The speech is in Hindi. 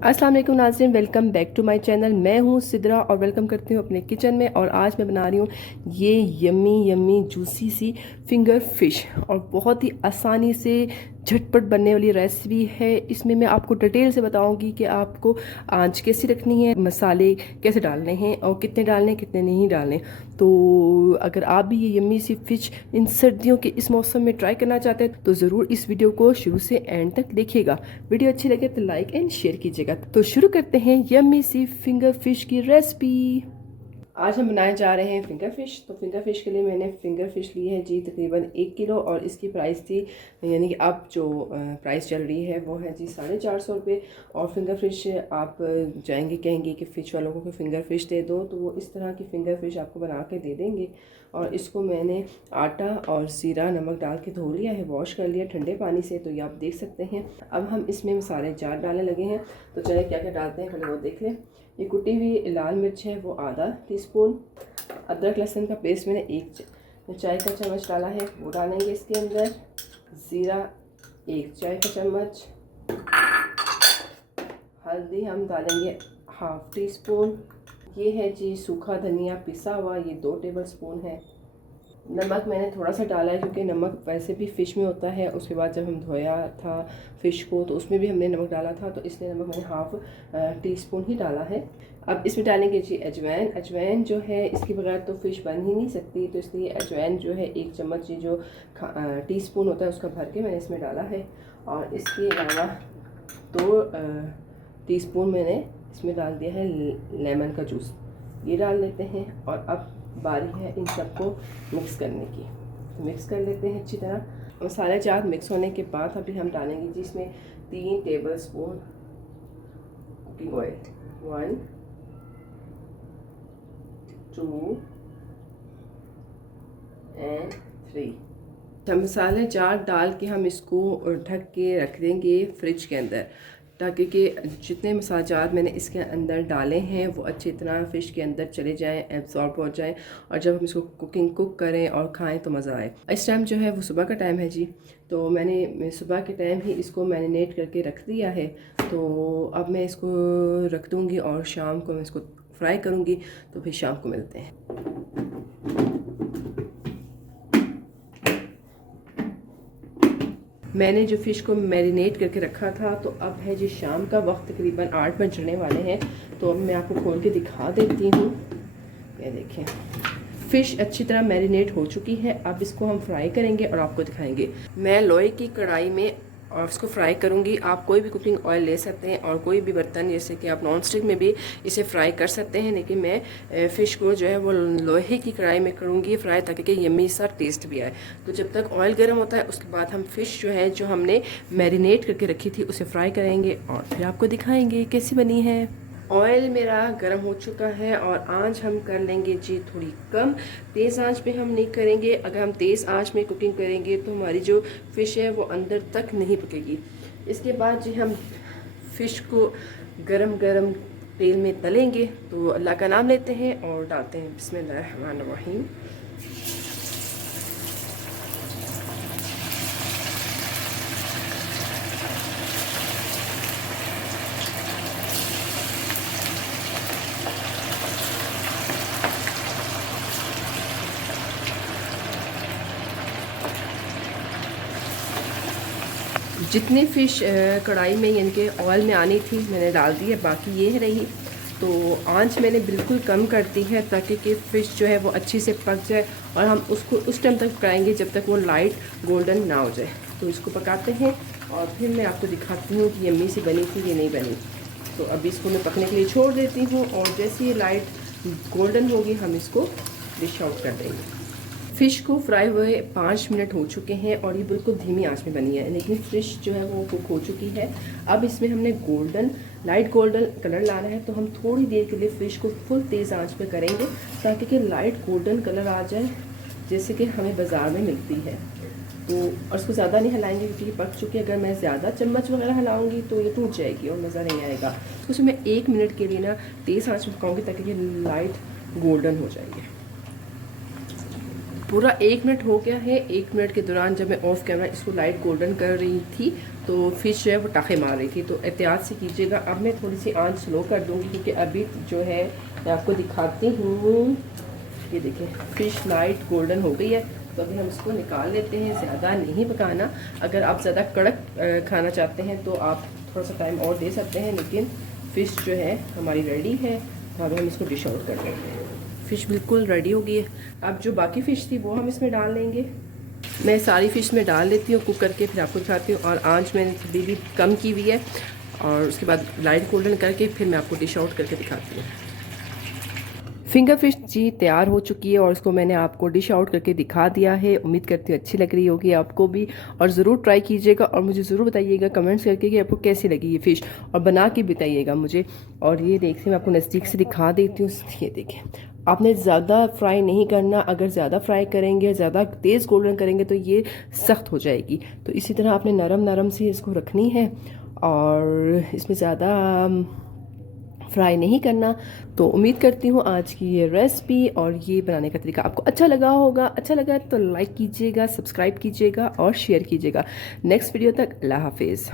अस्सलाम वालेकुम नाज़रीन, welcome back to my channel. मैं हूँ सिद्रा और वेलकम करती हूँ अपने किचन में। और आज मैं बना रही हूँ ये यम्मी यम्मी जूसी सी फिंगर फिश, और बहुत ही आसानी से झटपट बनने वाली रेसिपी है। इसमें मैं आपको डिटेल से बताऊंगी कि आपको आंच कैसी रखनी है, मसाले कैसे डालने हैं और कितने डालने कितने नहीं डालने। तो अगर आप भी ये यम्मी सी फिश इन सर्दियों के इस मौसम में ट्राई करना चाहते हैं तो ज़रूर इस वीडियो को शुरू से एंड तक देखिएगा। वीडियो अच्छी लगे तो लाइक एंड शेयर कीजिएगा। तो शुरू करते हैं यम्मी सी फिंगर फिश की रेसिपी। आज हम बनाए जा रहे हैं फिंगर फिश। तो फिंगर फिश के लिए मैंने फिंगर फिश ली है जी तकरीबन 1 किलो, और इसकी प्राइस थी, यानी कि अब जो प्राइस चल रही है वो है जी 450 रुपये। और फिंगर फिश आप जाएंगे कहेंगे कि फ़िश वालों को फिंगर फिश दे दो, तो वो इस तरह की फिंगर फिश आपको बना के दे देंगे। और इसको मैंने आटा और ज़ीरा नमक डाल के धो लिया है, वॉश कर लिया ठंडे पानी से, तो ये आप देख सकते हैं। अब हम इसमें मसाले जार डालने लगे हैं, तो चलिए क्या क्या डालते हैं पहले वो देख लें। ये कुटी हुई लाल मिर्च है वो आधा टीस्पून, अदरक लहसुन का पेस्ट मैंने 1 चाय का चम्मच डाला है वो डालेंगे इसके अंदर। ज़ीरा 1 चाय का चम्मच, हल्दी हम डालेंगे ½ टीस्पून, ये है जी सूखा धनिया पिसा हुआ, ये 2 टेबल स्पून है। नमक मैंने थोड़ा सा डाला है क्योंकि नमक वैसे भी फ़िश में होता है। उसके बाद जब हम धोया था फ़िश को तो उसमें भी हमने नमक डाला था, तो इसलिए नमक मैंने ½ टीस्पून ही डाला है। अब इसमें डालेंगे जी अजवाइन। अजवाइन जो है इसके बगैर तो फ़िश बन ही नहीं सकती, तो इसलिए अजवाइन जो है 1 चम्मच, ये जो टीस्पून होता है उसका भर के मैंने इसमें डाला है। और इसके अलावा 2 टीस्पून मैंने इसमें डाल दिया है लेमन का जूस, ये डाल लेते हैं। और अब बारी है इन सबको मिक्स करने की, तो मिक्स कर लेते हैं अच्छी तरह। मसाले जार मिक्स होने के बाद अभी हम डालेंगे जी इसमें 3 table spoon cooking oil, 1 2 and 3। मसाले जार डाल के हम इसको ढक के रख देंगे फ्रिज के अंदर, ताकि कि जितने मसाजात मैंने इसके अंदर डाले हैं वो अच्छी तरह फ़िश के अंदर चले जाएं, एब्जॉर्ब हो जाएं, और जब हम इसको कुक करें और खाएं तो मज़ा आए। इस टाइम जो है वो सुबह का टाइम है जी, तो मैंने सुबह के टाइम ही इसको मैरिनेट करके रख दिया है। तो अब मैं इसको रख दूँगी और शाम को मैं इसको फ्राई करूँगी, तो फिर शाम को मिलते हैं। मैंने जो फ़िश को मैरिनेट करके रखा था, तो अब है जी शाम का वक्त, तकरीबन 8 बजने वाले हैं। तो अब मैं आपको खोल के दिखा देती हूँ। ये देखें, फ़िश अच्छी तरह मैरिनेट हो चुकी है। अब इसको हम फ्राई करेंगे और आपको दिखाएंगे। मैं लोहे की कढ़ाई में और इसको फ्राई करूंगी। आप कोई भी कुकिंग ऑयल ले सकते हैं और कोई भी बर्तन, जैसे कि आप नॉन स्टिक में भी इसे फ्राई कर सकते हैं, लेकिन मैं फ़िश को जो है वो लोहे की कढ़ाई में करूंगी फ्राई, ताकि कि यम्मी सा टेस्ट भी आए। तो जब तक ऑयल गर्म होता है उसके बाद हम फ़िश जो है जो हमने मैरिनेट करके रखी थी उसे फ्राई करेंगे और फिर आपको दिखाएंगे कैसी बनी है। ऑयल मेरा गर्म हो चुका है और आंच हम कर लेंगे जी थोड़ी कम, तेज़ आंच पे हम नहीं करेंगे। अगर हम तेज़ आंच में कुकिंग करेंगे तो हमारी जो फ़िश है वो अंदर तक नहीं पकेगी। इसके बाद जी हम फ़िश को गरम गरम तेल में तलेंगे। तो अल्लाह का नाम लेते हैं और डालते हैं बिस्मिल्लाहिर्रहमानिर्रहीम। जितनी फ़िश कढ़ाई में यानी कि ऑयल में आनी थी मैंने डाल दी है, बाकी ये रही। तो आंच मैंने बिल्कुल कम कर दी है ताकि कि फ़िश जो है वो अच्छी से पक जाए, और हम उसको उस टाइम तक पकाएंगे जब तक वो लाइट गोल्डन ना हो जाए। तो इसको पकाते हैं और फिर मैं आपको दिखाती हूँ कि यम्मी सी बनी थी कि नहीं बनी। तो अभी इसको मैं पकने के लिए छोड़ देती हूँ, और जैसे ये लाइट गोल्डन होगी हम इसको डिश आउट कर देंगे। फ़िश को फ्राई हुए 5 मिनट हो चुके हैं और ये बिल्कुल धीमी आंच में बनी है, लेकिन फ़िश जो है वो कुक हो चुकी है। अब इसमें हमने लाइट गोल्डन कलर लाना है, तो हम थोड़ी देर के लिए फ़िश को फुल तेज़ आंच पे करेंगे ताकि कि लाइट गोल्डन कलर आ जाए, जैसे कि हमें बाज़ार में मिलती है। तो और उसको ज़्यादा नहीं हिलाएंगे क्योंकि ये पक चुकी है। अगर मैं ज़्यादा चम्मच वगैरह हिलाऊंगी तो ये टूट जाएगी और मज़ा नहीं आएगा। तो उसमें 1 मिनट के लिए ना तेज़ आंच में पकाऊँगी ताकि ये लाइट गोल्डन हो जाएगी। पूरा 1 मिनट हो गया है। 1 मिनट के दौरान जब मैं ऑफ कैमरा इसको लाइट गोल्डन कर रही थी तो फ़िश जो है वो टाखे मार रही थी, तो एहतियात से कीजिएगा। अब मैं थोड़ी सी आंच स्लो कर दूँगी क्योंकि अभी जो है मैं आपको दिखाती हूँ। ये देखें फ़िश लाइट गोल्डन हो गई है, तो अभी हम इसको निकाल लेते हैं। ज़्यादा नहीं पकाना, अगर आप ज़्यादा कड़क खाना चाहते हैं तो आप थोड़ा सा टाइम और दे सकते हैं, लेकिन फ़िश जो है हमारी रेडी है। तो अभी हम इसको डिश आउट कर लेते हैं। फ़िश बिल्कुल रेडी हो गई है। अब जो बाकी फ़िश थी वो हम इसमें डाल लेंगे। मैं सारी फ़िश में डाल लेती हूँ कुक करके, फिर आपको दिखाती हूँ। और आंच मैंने थोड़ी भी कम की हुई है, और उसके बाद लाइट गोल्डन करके फिर मैं आपको डिश आउट करके दिखाती हूँ। फिंगर फिश जी तैयार हो चुकी है और उसको मैंने आपको डिश आउट करके दिखा दिया है। उम्मीद करती हूँ अच्छी लग रही होगी आपको भी, और ज़रूर ट्राई कीजिएगा और मुझे ज़रूर बताइएगा कमेंट्स करके कि आपको कैसी लगी ये फ़िश, और बना के बताइएगा मुझे। और ये देखिए मैं आपको नज़दीक से दिखा देती हूँ। ये देखें, आपने ज़्यादा फ्राई नहीं करना। अगर ज़्यादा फ्राई करेंगे, ज़्यादा तेज़ गोल्डन करेंगे तो ये सख्त हो जाएगी। तो इसी तरह आपने नरम नरम सी इसको रखनी है और इसमें ज़्यादा फ्राई नहीं करना। तो उम्मीद करती हूँ आज की ये रेसिपी और ये बनाने का तरीका आपको अच्छा लगा होगा। अच्छा लगा तो लाइक कीजिएगा, सब्सक्राइब कीजिएगा और शेयर कीजिएगा। नेक्स्ट वीडियो तक अल्लाह हाफिज़।